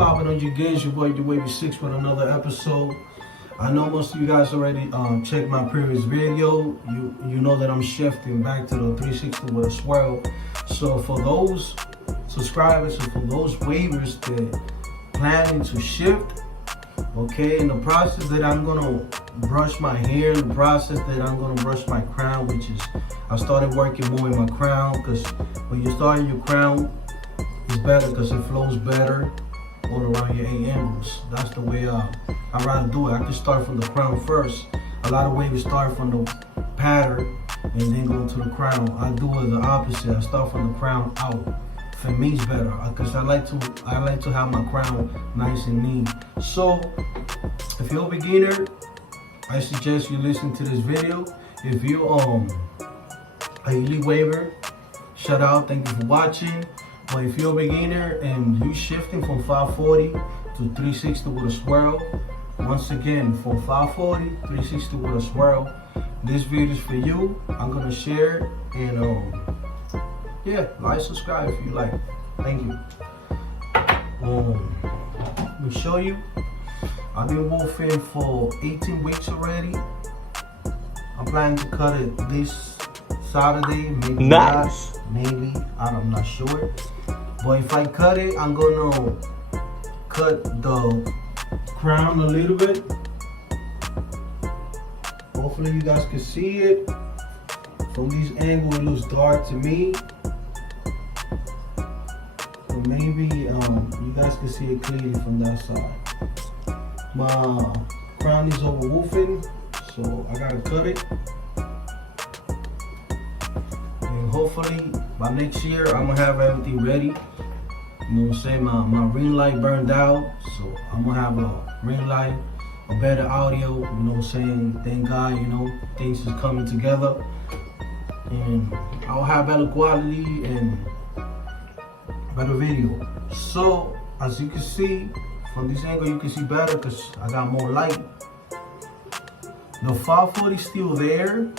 popping on you guys? Your boy, your Wavy 6 with another episode. I know most of you guys already checked my previous video. You know that I'm shifting back to the 360 with a swirl. So for those subscribers and for those waivers that planning to shift, okay, in the process that I'm gonna brush my hair, the process that I'm gonna brush my crown, which is I started working more in my crown, because when you start your crown, it's better because it flows better all around your 8 angles. That's the way I rather do it. I can start from the crown first. A lot of waves start from the pattern and then go to the crown. I do it the opposite. I start from the crown out. For me, it's better because I like to have my crown nice and neat. So, if you're a beginner, I suggest you listen to this video. If you a elite waver, shout out, thank you for watching. But if you're a beginner and you shifting from 540 to 360 with a swirl, once again, from 540 360 with a swirl, this video is for you. I'm gonna share it and yeah, like, subscribe if you like. Thank you. Let me show you. I've been wolfing for 18 weeks already. I'm planning to cut it this Saturday, maybe nice. Not, maybe, I'm not sure. But if I cut it, I'm gonna cut the crown a little bit. Hopefully you guys can see it. From this angle, it looks dark to me. But maybe you guys can see it clearly from that side. My crown is over woofing, so I gotta cut it. And hopefully by next year, I'm gonna have everything ready. You know what I'm saying? My ring light burned out, so I'm gonna have a ring light, a better audio, you know what I'm saying? Thank God, you know, things is coming together. And I'll have better quality and better video. So, as you can see, from this angle you can see better because I got more light. The 540 is still there.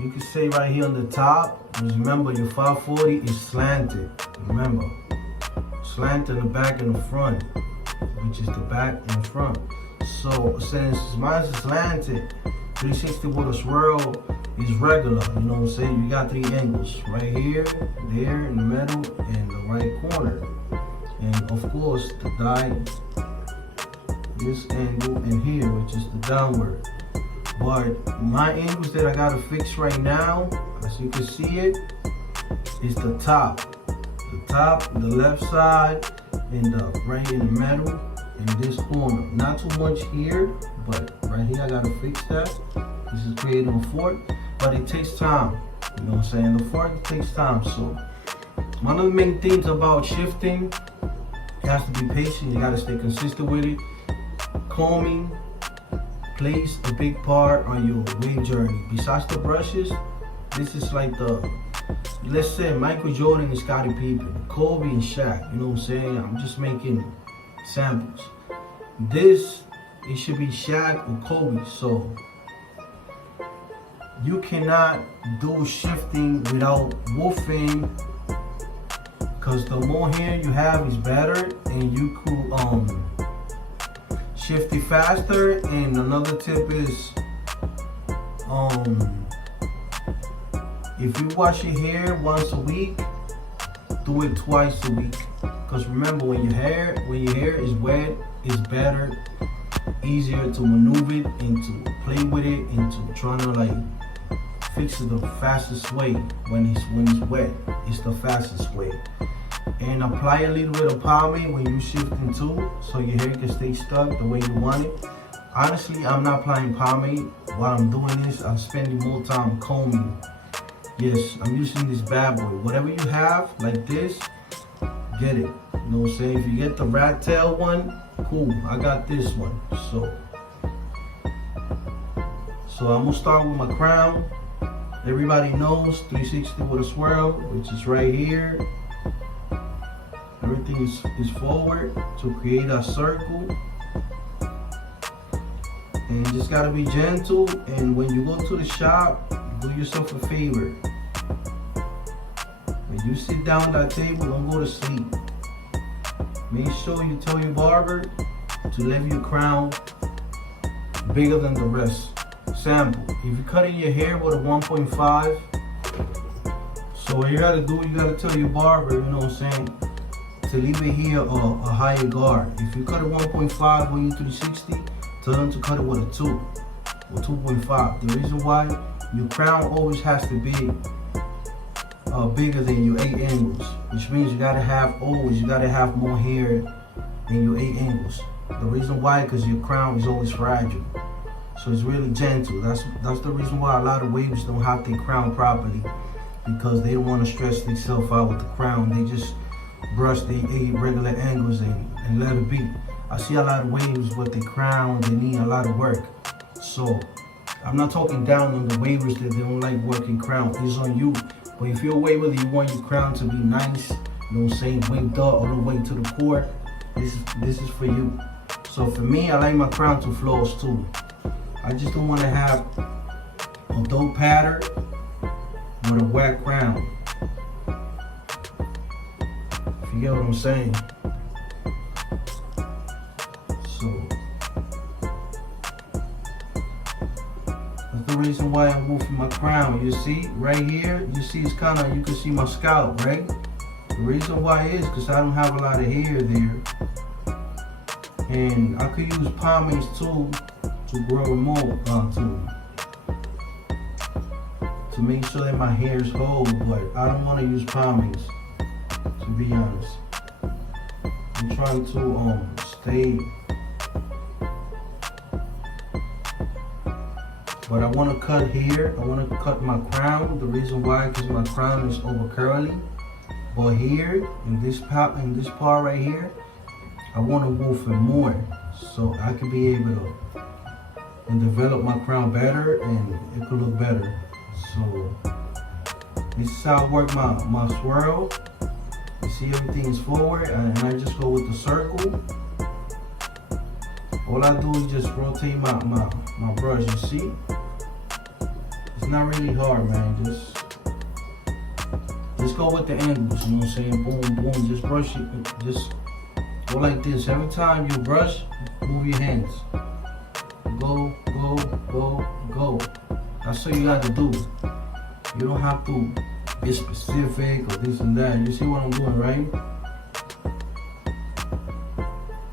You can see right here on the top. Just remember, your 540 is slanted. Remember, slanted in the back and the front, which is the back and the front. So since mine is slanted, 360 with a swirl is regular. You know what I'm saying? You got 3 angles right here, there, in the middle, and the right corner. And of course, the die, this angle, and here, which is the downward. But my angles that I gotta fix right now, as you can see it, is the top. The top, the left side, and the right in the middle, and this corner. Not too much here, but right here I gotta fix that. This is creating a fork, but it takes time. You know what I'm saying? The fork takes time. So one of the main things about shifting, you have to be patient. You gotta stay consistent with it. Combing plays a big part on your wave journey. Besides the brushes, this is like the, let's say Michael Jordan and Scottie Pippen, Kobe and Shaq. You know what I'm saying? I'm just making samples. This, it should be Shaq or Kobe. So you cannot do shifting without woofing, because the more hair you have is better, and you could shift it faster. And another tip is if you wash your hair once a week, do it twice a week. Because remember, when your hair is wet, it's better, easier to maneuver it and to play with it and to trying to like fix it the fastest way. When it's wet, it's the fastest way. And apply a little bit of pomade when you shifting too, so your hair can stay stuck the way you want it. Honestly, I'm not applying pomade. What I'm doing is I'm spending more time combing. Yes, I'm using this bad boy. Whatever you have, like this, get it. You know what I'm saying? If you get the rat tail one, cool. I got this one. So I'm gonna start with my crown. Everybody knows 360 with a swirl, which is right here. Everything is forward to create a circle. And you just gotta be gentle. And when you go to the shop, do yourself a favor. When you sit down at that table, don't go to sleep. make sure you tell your barber to leave your crown bigger than the rest. Sample, if you're cutting your hair with a 1.5, so what you gotta do, you gotta tell your barber, you know what I'm saying, to leave it here a higher guard. If you cut a 1.5 or you 360, tell them to cut it with a 2 or 2.5. The reason why, your crown always has to be bigger than your 8 angles, which means you gotta have more hair than your 8 angles. The reason why, because your crown is always fragile, so it's really gentle. That's the reason why a lot of waves don't have their crown properly, because they don't want to stress themselves out with the crown. They just brush the 8 regular angles and let it be. I see a lot of waves with the crown, they need a lot of work. So I'm not talking down on the wavers that they don't like working crown. It's on you. But if you're a waver that you want your crown to be nice, you know what I'm saying, waved up all the way to the core, this is for you. So for me, I like my crown to floss too. I just don't want to have a dope pattern with a whack crown. If you get what I'm saying. So that's the reason why I'm woofing my crown. You see, right here, you see it's kind of, you can see my scalp, right? The reason why is because I don't have a lot of hair there. And I could use pomades too to grow more, to make sure that my hair is whole, but I don't want to use pomades, to be honest. I'm trying to stay, but I want to cut here. I want to cut my crown. The reason why, because my crown is over curly, but here in this part right here, I want to woof it more, so I could be able to develop my crown better and it could look better. So this is how I work my swirl. You see, everything is forward and I just go with the circle. All I do is just rotate my brush, you see? It's not really hard, man. Just go with the angles, you know what I'm saying? Boom, boom, just brush it, just go like this. Every time you brush, move your hands. Go, go, go, go. That's what you got to do. You don't have to be specific or this and that. You see what I'm doing, right?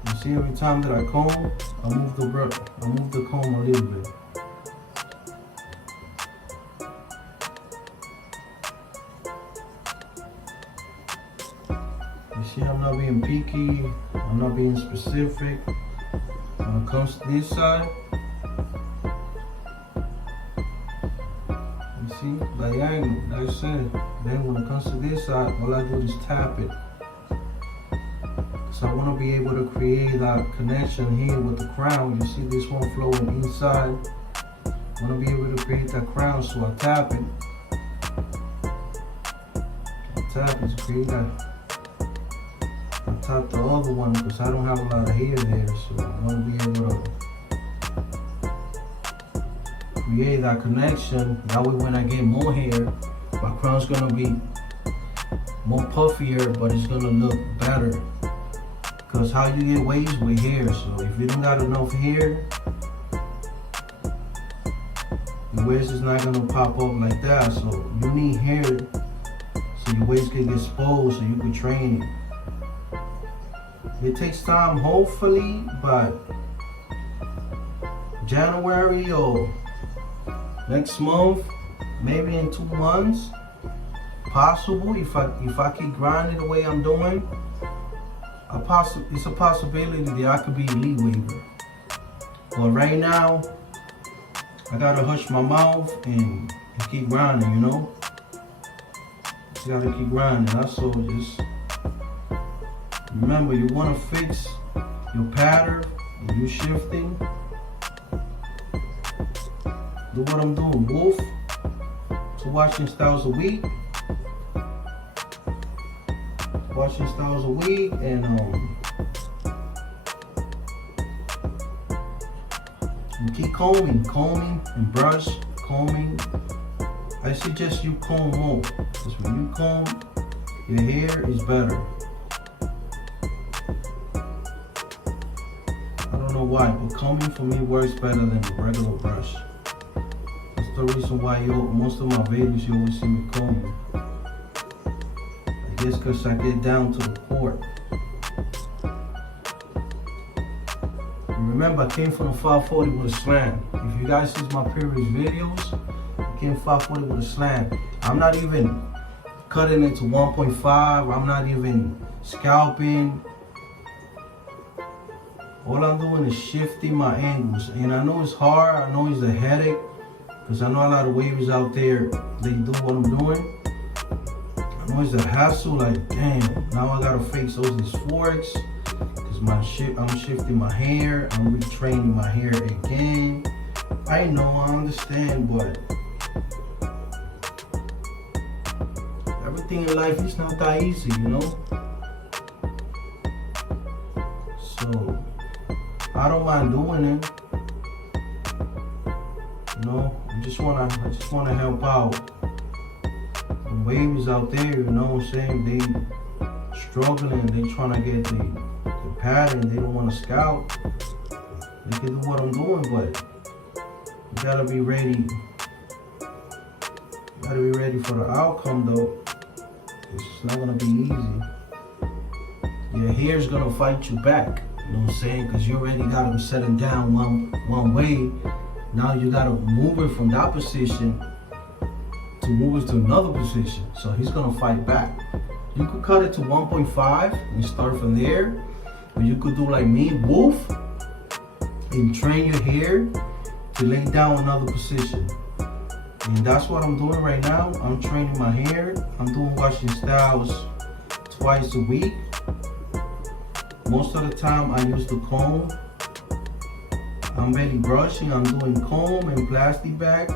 You see, every time that I comb, I move the comb a little bit. You see, I'm not being picky. I'm not being specific. When it comes to this side, you see, diagonal, like I said. Then when it comes to this side, all I do is tap it. So I want to be able to create that connection here with the crown. You see this one flowing inside. I want to be able to create that crown, so I tap it. I tap it to create that. I tap the other one because I don't have a lot of hair there, so I want to be able to create that connection. That way when I get more hair, my crown's gonna be more puffier, but it's gonna look better. Because how you get waves with hair, so if you don't got enough hair, the waves is not gonna pop up like that. So you need hair so your waves can get exposed so you can train it. It takes time, hopefully, but January or next month, maybe in 2 months, possible. If I keep grinding the way I'm doing, it's a possibility that I could be a lead waver. But right now, I gotta hush my mouth and keep grinding, you know. Just gotta keep grinding. That's all. Just remember, you want to fix your pattern when you're shifting. Do what I'm doing. Wolf to watching styles a week. Watching styles a week, and keep combing and brush, combing. I suggest you comb more, because when you comb, your hair is better. know why, but combing for me works better than the regular brush. That's the reason why most of my videos you always see me combing. I guess because I get down to the core. Remember, I came from the 540 with a slam. If you guys see my previous videos, I came 540 with a slam. I'm not even cutting it to 1.5. I'm not even scalping. All I'm doing is shifting my angles. And I know it's hard. I know it's a headache. Because I know a lot of wavers out there, they do what I'm doing. I know it's a hassle. Like, damn, now I gotta face all these forks. I'm shifting my hair, I'm retraining my hair again. I know, I understand, but everything in life is not that easy, you know? So, I don't mind doing it. You know, I just wanna help out the wavers out there, you know what I'm saying? They struggling, they trying to get the pattern, they don't want to scalp. They can do what I'm doing, but you gotta be ready. You gotta be ready for the outcome, though. It's not gonna be easy. Your hair's gonna fight you back. You know what I'm saying? Because you already got them setting down one way. Now you gotta move it from that position to move it to another position. So he's gonna fight back. You could cut it to 1.5 and start from there. Or you could do like me, woof, and train your hair to lay down another position. And that's what I'm doing right now. I'm training my hair. I'm doing washing styles twice a week. Most of the time I use the comb. I'm barely brushing. I'm doing comb and plastic bag.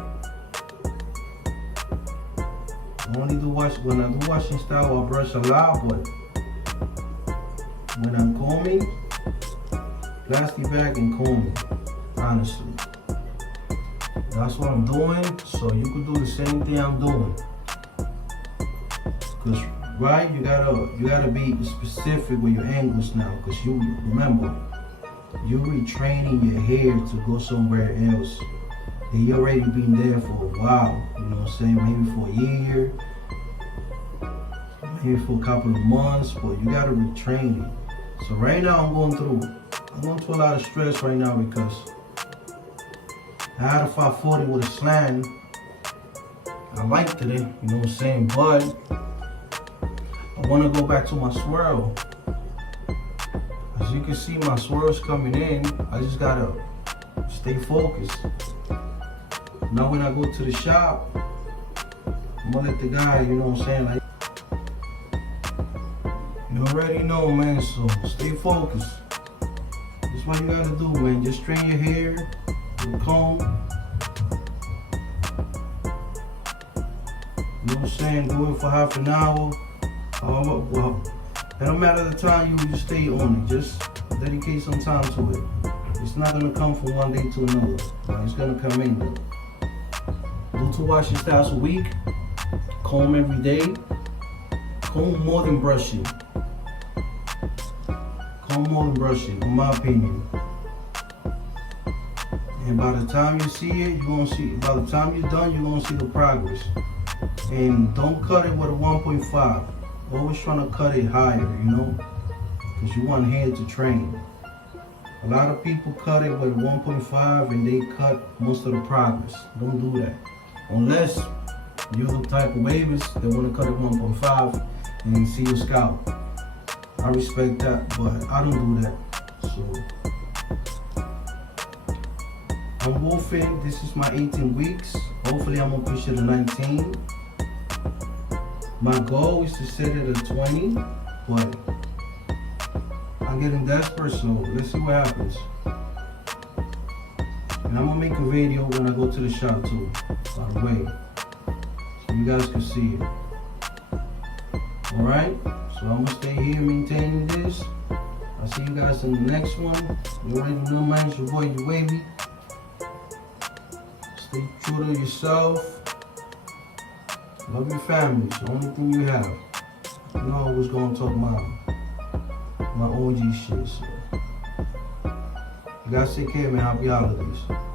I only do when I do washing style, I brush a lot, but when I'm combing, plastic bag and combing, honestly. That's what I'm doing, so you could do the same thing I'm doing. Cause right, you gotta be specific with your angles now, cause you remember, you're retraining your hair to go somewhere else. And you already been there for a while, you know what I'm saying? Maybe for a year, maybe for a couple of months, but you gotta retrain it. So right now I'm going through a lot of stress right now because I had a 540 with a slant. I liked it, you know what I'm saying? But I want to go back to my swirl. As you can see, my swirl's coming in. I just gotta stay focused. Now when I go to the shop, I'm gonna let the guy, you know what I'm saying, like, you already know, man, so stay focused. That's what you gotta do, man. Just straighten your hair with a comb. You know what I'm saying? Do it for half an hour. Well, it don't matter the time you stay on it. Just dedicate some time to it. It's not gonna come from one day to another. But it's gonna come in though. Do 2 washing styles a week. Comb every day. Comb more than brushing. Comb more than brushing, in my opinion. And by the time you see it, you're gonna see. By the time you're done, you're gonna see the progress. And don't cut it with a 1.5. Always trying to cut it higher, you know, because you want hair to train. A lot of people cut it with 1.5 and they cut most of the progress. Don't do that. Unless you're the type of wavers that want to cut it 1.5 and see your scalp. I respect that, but I don't do that. So I'm wolfing. This is my 18 weeks. Hopefully I'm gonna push it to 19. My goal is to set it at 20, but I'm getting desperate, so let's see what happens. And I'm gonna make a video when I go to the shop too, by the way, so you guys can see it. Alright, so I'm gonna stay here maintaining this. I'll see you guys in the next one. You already know, man, it's your boy, you wavy. Stay true to yourself. Love your family. It's the only thing you have. You know I was gonna talk my OG shit. So You guys take care, man. Happy holidays.